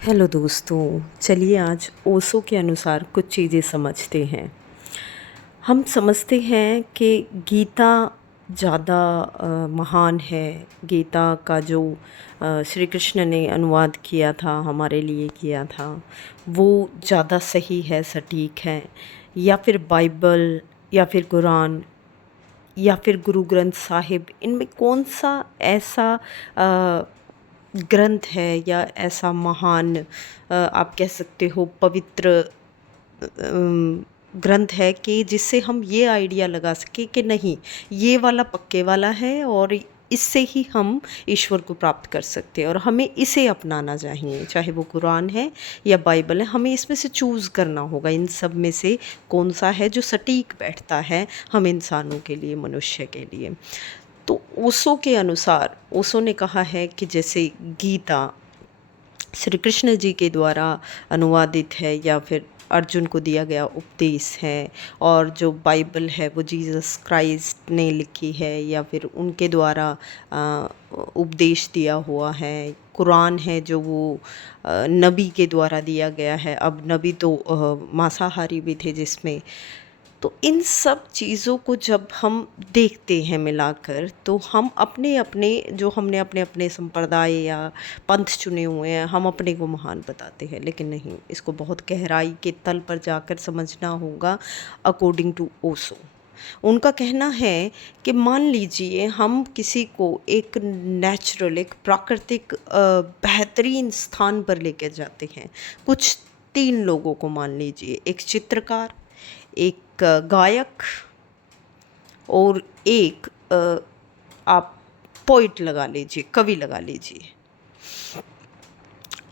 Hello दोस्तों, चलिए आज ओशो के अनुसार कुछ चीज़ें समझते हैं। हम समझते हैं कि गीता ज़्यादा महान है। गीता का जो श्री कृष्ण ने अनुवाद किया था, हमारे लिए किया था, वो ज़्यादा सही है, सटीक है। या फिर बाइबल, या फिर कुरान, या फिर गुरु ग्रंथ साहिब, इनमें कौन सा ऐसा ग्रंथ है या ऐसा महान आप कह सकते हो पवित्र ग्रंथ है कि जिससे हम ये आइडिया लगा सके कि नहीं, ये वाला पक्के वाला है और इससे ही हम ईश्वर को प्राप्त कर सकते हैं और हमें इसे अपनाना चाहिए। चाहे वो कुरान है या बाइबल है, हमें इसमें से चूज़ करना होगा इन सब में से कौन सा है जो सटीक बैठता है हम इंसानों के लिए, मनुष्य के लिए। तो ओशो के अनुसार, ओशो ने कहा है कि जैसे गीता श्री कृष्ण जी के द्वारा अनुवादित है या फिर अर्जुन को दिया गया उपदेश है, और जो बाइबल है वो जीसस क्राइस्ट ने लिखी है या फिर उनके द्वारा उपदेश दिया हुआ है। कुरान है जो वो नबी के द्वारा दिया गया है। अब नबी तो मांसाहारी भी थे जिसमें। तो इन सब चीज़ों को जब हम देखते हैं मिलाकर, तो हम अपने अपने जो हमने अपने अपने संप्रदाय या पंथ चुने हुए हैं, हम अपने को महान बताते हैं। लेकिन नहीं, इसको बहुत गहराई के तल पर जाकर समझना होगा। अकॉर्डिंग टू ओशो, उनका कहना है कि मान लीजिए हम किसी को एक नेचुरल, एक प्राकृतिक बेहतरीन स्थान पर लेकर जाते हैं। कुछ तीन लोगों को मान लीजिए, एक चित्रकार, एक गायक और एक आप पोइट लगा लीजिए, कवि लगा लीजिए।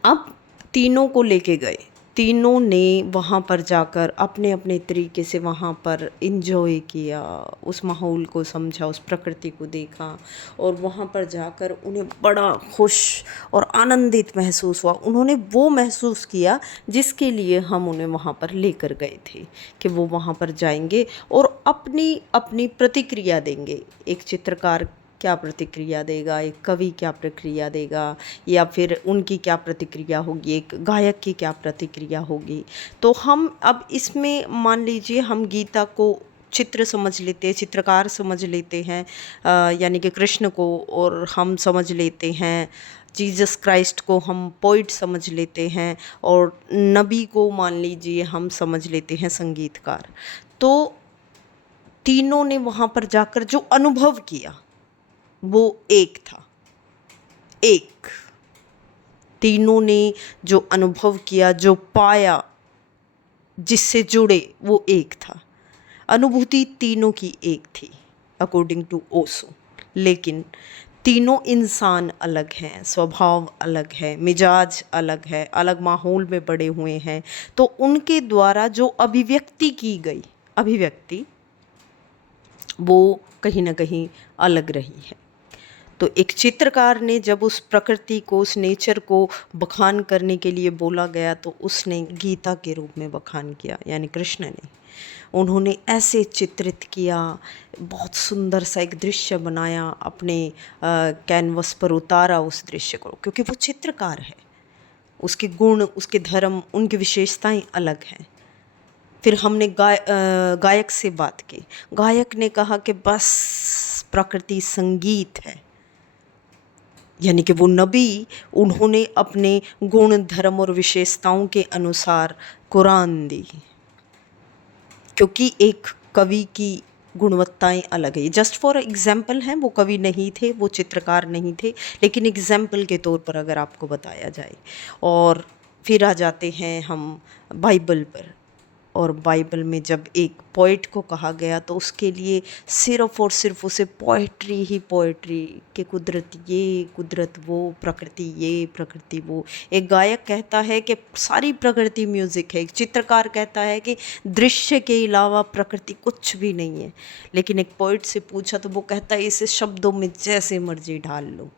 अब तीनों को लेके गए, तीनों ने वहाँ पर जाकर अपने अपने तरीके से वहाँ पर एंजॉय किया, उस माहौल को समझा, उस प्रकृति को देखा, और वहाँ पर जाकर उन्हें बड़ा खुश और आनंदित महसूस हुआ। उन्होंने वो महसूस किया जिसके लिए हम उन्हें वहाँ पर लेकर गए थे, कि वो वहाँ पर जाएंगे और अपनी अपनी प्रतिक्रिया देंगे। एक चित्रकार क्या प्रतिक्रिया देगा, एक कवि क्या प्रतिक्रिया देगा, या फिर उनकी क्या प्रतिक्रिया होगी, एक गायक की क्या प्रतिक्रिया होगी। तो हम अब इसमें मान लीजिए हम गीता को चित्र समझ लेते हैं, चित्रकार समझ लेते हैं, यानी कि कृष्ण को, और हम समझ लेते हैं जीसस क्राइस्ट को, हम पोइट समझ लेते हैं, और नबी को मान लीजिए हम समझ लेते हैं संगीतकार। तो तीनों ने वहाँ पर जाकर जो अनुभव किया वो एक था। एक, तीनों ने जो अनुभव किया, जो पाया, जिससे जुड़े, वो एक था। अनुभूति तीनों की एक थी अकॉर्डिंग टू ओशो। लेकिन तीनों इंसान अलग हैं, स्वभाव अलग है, मिजाज अलग है, अलग माहौल में बड़े हुए हैं। तो उनके द्वारा जो अभिव्यक्ति की गई, अभिव्यक्ति वो कहीं ना कहीं अलग रही है। तो एक चित्रकार ने जब उस प्रकृति को, उस नेचर को बखान करने के लिए बोला गया, तो उसने गीता के रूप में बखान किया, यानी कृष्ण ने। उन्होंने ऐसे चित्रित किया, बहुत सुंदर सा एक दृश्य बनाया, अपने कैनवस पर उतारा उस दृश्य को, क्योंकि वो चित्रकार है। उसके गुण, उसके धर्म, उनकी विशेषताएं अलग हैं। फिर हमने गायक से बात की। गायक ने कहा कि बस प्रकृति संगीत है, यानी कि वो नबी, उन्होंने अपने गुण, धर्म और विशेषताओं के अनुसार कुरान दी, क्योंकि एक कवि की गुणवत्ताएं अलग है। जस्ट फॉर एग्जाम्पल हैं, वो कवि नहीं थे, वो चित्रकार नहीं थे, लेकिन एग्जाम्पल के तौर पर अगर आपको बताया जाए। और फिर आ जाते हैं हम बाइबल पर। और बाइबल में जब एक पोइट को कहा गया, तो उसके लिए सिर्फ़ और सिर्फ उसे पोइट्री ही पोइट्री, कि कुदरत ये, कुदरत वो, प्रकृति ये, प्रकृति वो। एक गायक कहता है कि सारी प्रकृति म्यूज़िक है। एक चित्रकार कहता है कि दृश्य के अलावा प्रकृति कुछ भी नहीं है। लेकिन एक पोइट से पूछा तो वो कहता है इसे शब्दों में जैसे मर्जी ढाल लो।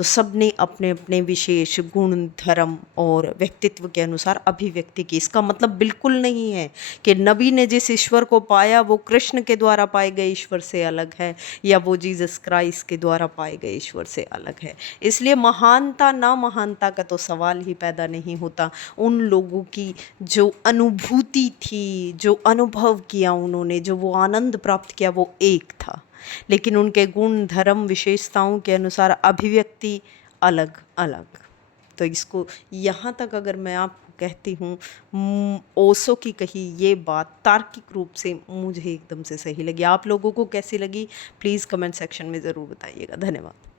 तो सब ने अपने अपने विशेष गुण, धर्म और व्यक्तित्व के अनुसार अभिव्यक्ति की। इसका मतलब बिल्कुल नहीं है कि नबी ने जिस ईश्वर को पाया वो कृष्ण के द्वारा पाए गए ईश्वर से अलग है, या वो जीसस क्राइस्ट के द्वारा पाए गए ईश्वर से अलग है। इसलिए महानता ना महानता का तो सवाल ही पैदा नहीं होता। उन लोगों की जो अनुभूति थी, जो अनुभव किया उन्होंने, जो वो आनंद प्राप्त किया, वो एक था, लेकिन उनके गुण, धर्म, विशेषताओं के अनुसार अभिव्यक्ति अलग अलग। तो इसको यहाँ तक अगर मैं आपको कहती हूँ, ओशो की कही ये बात तार्किक रूप से मुझे एकदम से सही लगी। आप लोगों को कैसी लगी प्लीज़ कमेंट सेक्शन में ज़रूर बताइएगा। धन्यवाद।